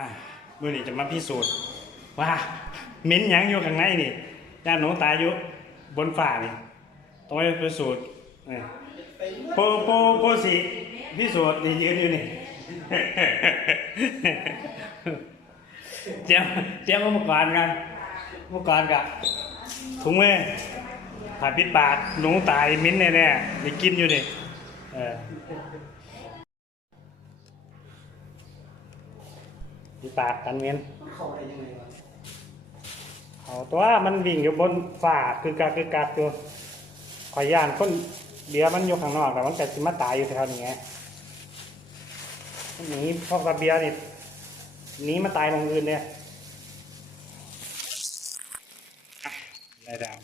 อะมือนี้จะมาพิสูจน์ว่ามิ้นหยังอยู่ข้างในนี่ย่านหนูตายอยู่บนฝ่านี่ต้องไปพิสูจน์เออโปโปโปสีพิสูจน์นี่ยืนอยู่นี่ เจียมเจียมอุปกรณ์กันอุปกรณ์กับถุงมือผ่าปิดปากหนูตายมิ้นแน่ๆได้กินอยู่นี่เออ ปิดปากกันเม้นเข้าได้ยังไงวะเอาตัวมันวิ่งอยู่บนฝ่าคือกากคือกากอยู่ขอยย่านคนเบียร์มันอยู่ข้างนอกแต่มันแต่สิมาตายอยู่แถวนี้ไงหนีพอกระเบียร์นี่หนีมาตายตรงอื่นเนี่ยอะได้ดาว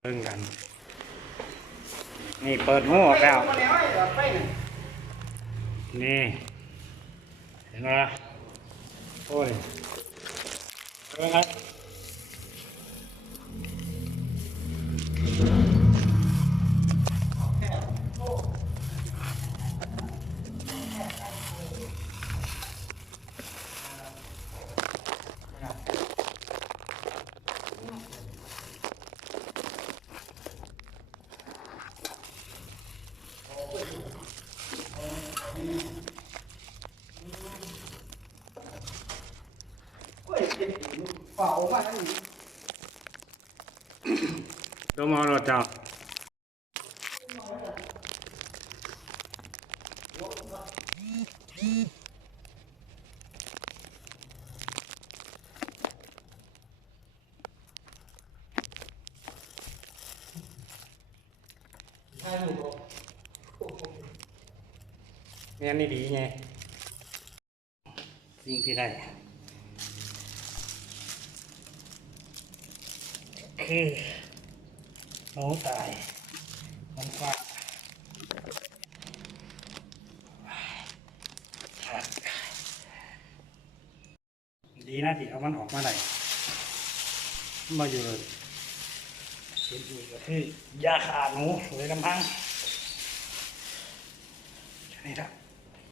เพิ่งกัน นี่เปิดหูออกแล้ว นี่ เห็นไหมโอ้ยเห็นไหมครับ เป่ามาทั้งนี้ดมเอารถเจ้าใช่หมูเคือน้ตายมันฟาขาดดีนะที่เอามันออกมาได้มาอยู่เลยเป็นอีกก็คือยาขาหนูเลยกำพังแค่นี้ละ